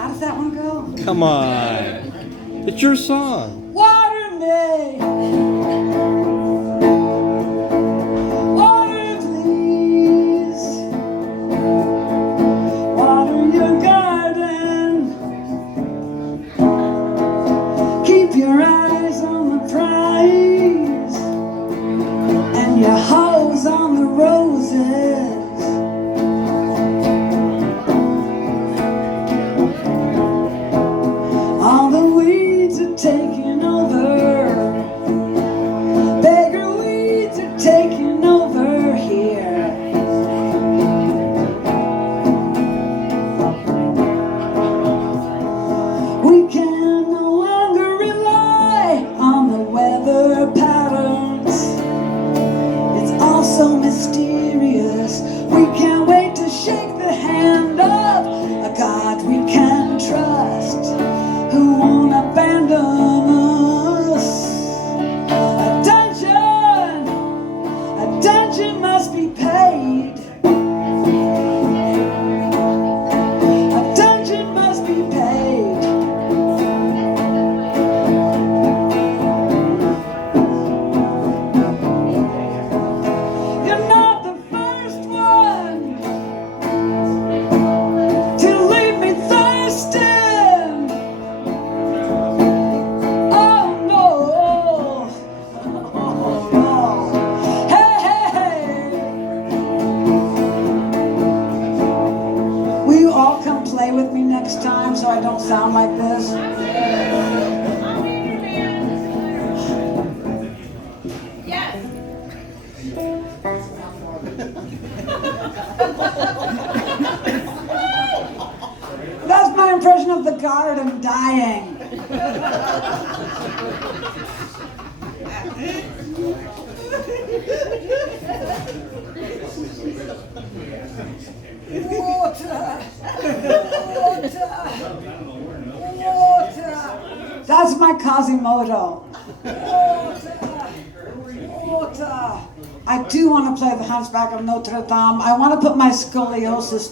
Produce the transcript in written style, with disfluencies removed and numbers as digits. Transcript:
How does that one go? Come on. It's your song. Water me. Water, please. Water your garden. Keep your eyes on the prize and your hose on the roses. All the weeds are taking over. Beggar weeds are taking over here. We can no longer rely on the weather patterns. It's all so mysterious. We can't wait to shake the hand of a God we can trust, who won't abandon us. A dungeon must be paid. A dungeon must be paid. You're not the first one to leave me thirsting. Oh no, oh no, hey, hey, hey. Will you all come play with me next time so I don't sound like this? Yes. That's my impression of the garden dying. Water, water. That's my Quasimodo. Water. I do want to play the Hunchback of Notre Dame. I want to put my scoliosis